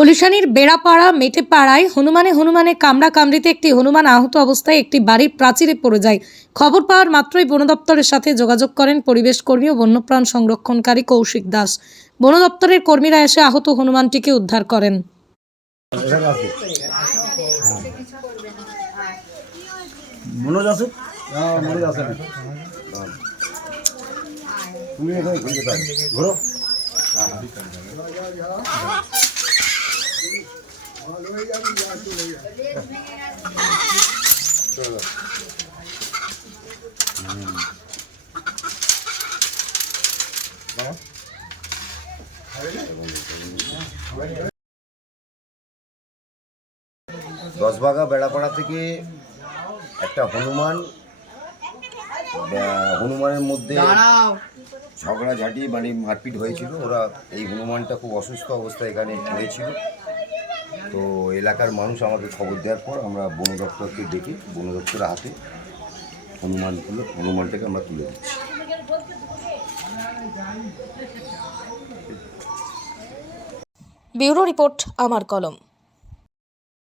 কলিশানির বেড়াপাড়া মেটেপাড়ায় হনুমানে হনুমানে কামড়া কামড়িতে একটি হনুমান আহত অবস্থায় একটি বাড়ির প্রাচীরে পড়ে যায়। খবর পাওয়ার মাত্রই বন দপ্তরের সাথে যোগাযোগ করেন পরিবেশ কর্মী ও বন্যপ্রাণ সংরক্ষণকারী কৌশিক দাস। বন দপ্তরের কর্মীরা এসে আহত হনুমানটিকে উদ্ধার করেন। মনোজ আছে মনোজ আছে তুমি এখানে ঘোরো। দশবাগা বেড়াপাড়া থেকে একটা হনুমান হনুমানের মধ্যে ঝগড়াঝাটি মানে মারপিট হয়েছিল। ওরা এই হনুমানটা খুব অসুস্থ অবস্থায় এখানে পড়েছিল। তো এলাকার মানুষ আমাকে খবর দেওয়ার পর আমরা বন দপ্তরকে ডেকে বন দপ্তরের হাতে হনুমানগুলো হনুমানটাকে আমরা তুলে দিচ্ছি। ব্যুরো রিপোর্ট, আমার কলম।